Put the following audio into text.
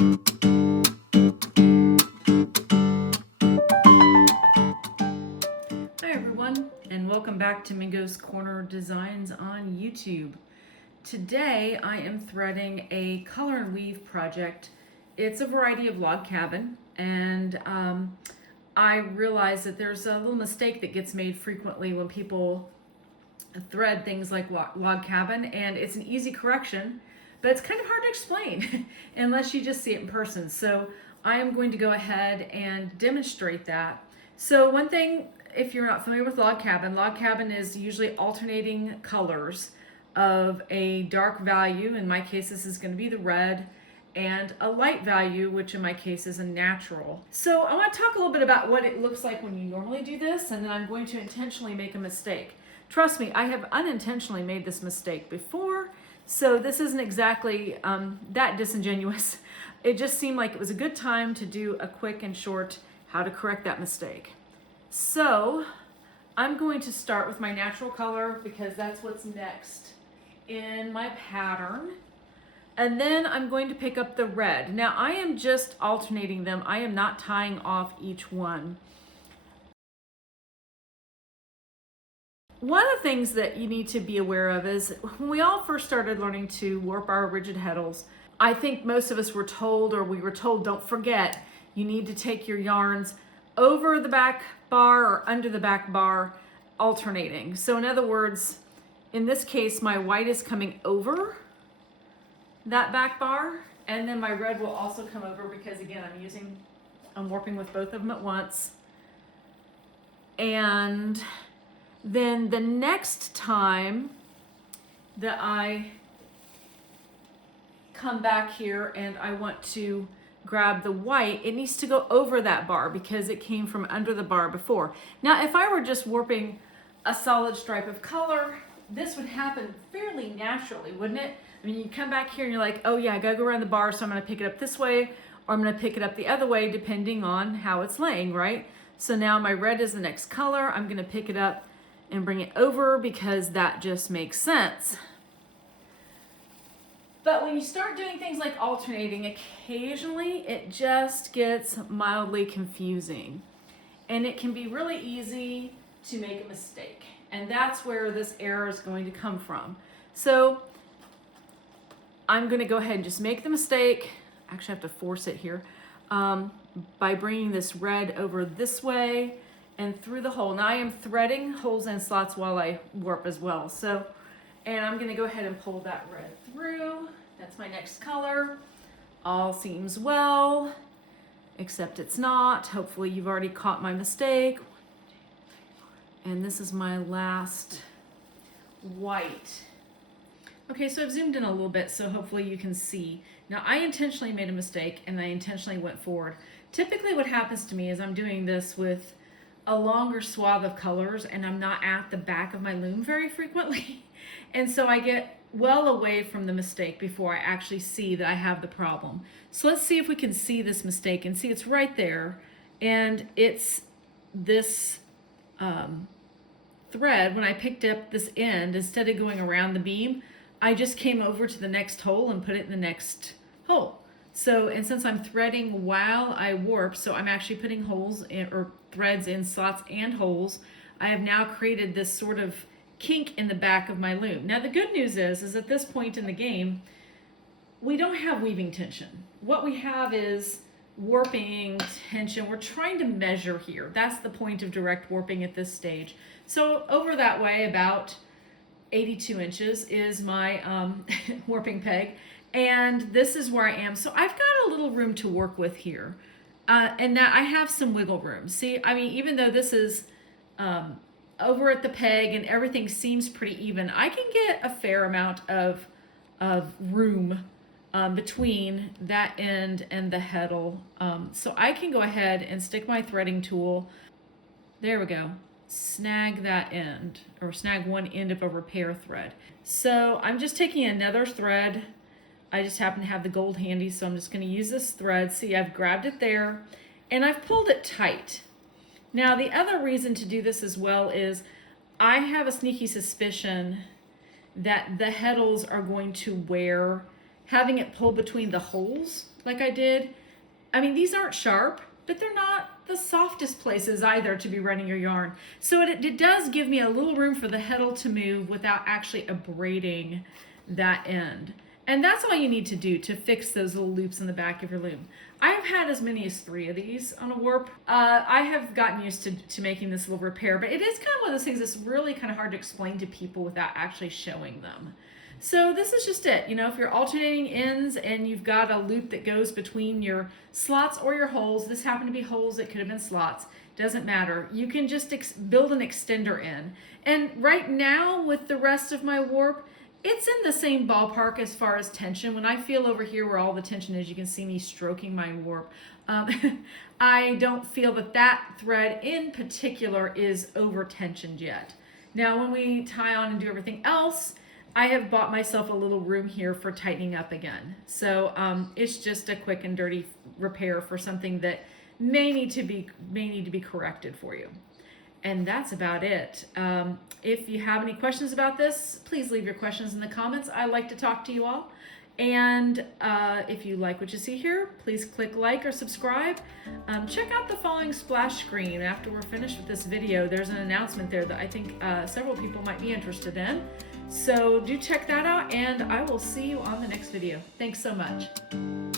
Hi everyone, and welcome back to Mingo's Corner Designs on YouTube. Today I am threading a color and weave project. It's a variety of log cabin, and I realize that there's a little mistake that gets made frequently when people thread things like log cabin, and it's an easy correction, but it's kind of hard to explain unless you just see it in person. So I am going to go ahead and demonstrate that. So one thing, if you're not familiar with log cabin is usually alternating colors of a dark value. In my case, this is going to be the red, and a light value, which in my case is a natural. So I want to talk a little bit about what it looks like when you normally do this, and then I'm going to intentionally make a mistake. Trust me, I have unintentionally made this mistake before, so this isn't exactly that disingenuous. It just seemed like it was a good time to do a quick and short how to correct that mistake. So I'm going to start with my natural color because that's what's next in my pattern. And then I'm going to pick up the red. Now I am just alternating them. I am not tying off each one. One of the things that you need to be aware of is when we all first started learning to warp our rigid heddles, I think most of us were told, don't forget, you need to take your yarns over the back bar or under the back bar, alternating. So in other words, in this case, my white is coming over that back bar, and then my red will also come over because again, I'm warping with both of them at once. And then the next time that I come back here and I want to grab the white, it needs to go over that bar because it came from under the bar before. Now, if I were just warping a solid stripe of color, this would happen fairly naturally, wouldn't it? I mean, you come back here and you're like, oh yeah, I gotta go around the bar, so I'm gonna pick it up this way, or I'm gonna pick it up the other way, depending on how it's laying, right? So now my red is the next color. I'm gonna pick it up and bring it over because that just makes sense. But when you start doing things like alternating, occasionally it just gets mildly confusing. And it can be really easy to make a mistake. And that's where this error is going to come from. So I'm going to go ahead and just make the mistake. Actually, I have to force it here by bringing this red over this way and through the hole. Now I am threading holes and slots while I warp as well. So, and I'm going to go ahead and pull that red through. That's my next color. All seems well, except it's not. Hopefully you've already caught my mistake. And this is my last white. Okay, so I've zoomed in a little bit, so hopefully you can see. Now I intentionally made a mistake and I intentionally went forward. Typically what happens to me is I'm doing this with a longer swath of colors and I'm not at the back of my loom very frequently. And so I get well away from the mistake before I actually see that I have the problem. So let's see if we can see this mistake and see it's right there. And it's this thread. When I picked up this end, instead of going around the beam, I just came over to the next hole and put it in the next hole. So, and since I'm threading while I warp, so I'm actually putting holes in, or threads in slots and holes, I have now created this sort of kink in the back of my loom. Now the good news is at this point in the game, we don't have weaving tension. What we have is warping tension. We're trying to measure here. That's the point of direct warping at this stage. So over that way, about 82 inches is my warping peg. And this is where I am. So I've got a little room to work with here. And that I have some wiggle room. See, I mean, even though this is over at the peg and everything seems pretty even, I can get a fair amount of room between that end and the heddle. So I can go ahead and stick my threading tool. There we go. Snag that end, or snag one end of a repair thread. So I'm just taking another thread. I just happen to have the gold handy, so I'm just going to use this thread. See, I've grabbed it there and I've pulled it tight. Now the other reason to do this as well is I have a sneaky suspicion that the heddles are going to wear having it pull between the holes like I did. I mean, these aren't sharp, but they're not the softest places either to be running your yarn. So it does give me a little room for the heddle to move without actually abrading that end. And that's all you need to do to fix those little loops in the back of your loom. I have had as many as 3 of these on a warp. I have gotten used to making this little repair, but it is kind of one of those things that's really kind of hard to explain to people without actually showing them. So this is just it. You know, if you're alternating ends and you've got a loop that goes between your slots or your holes, this happened to be holes, it could have been slots, doesn't matter. You can just build an extender in. And right now with the rest of my warp, it's in the same ballpark as far as tension. When I feel over here where all the tension is, you can see me stroking my warp. I don't feel that thread in particular is over tensioned yet. Now when we tie on and do everything else, I have bought myself a little room here for tightening up again. So it's just a quick and dirty repair for something that may need to be corrected for you. And that's about it. If you have any questions about this, please leave your questions in the comments. I like to talk to you all. And if you like what you see here, please click like or subscribe. Check out the following splash screen after we're finished with this video. There's an announcement there that I think several people might be interested in. So do check that out, and I will see you on the next video. Thanks so much.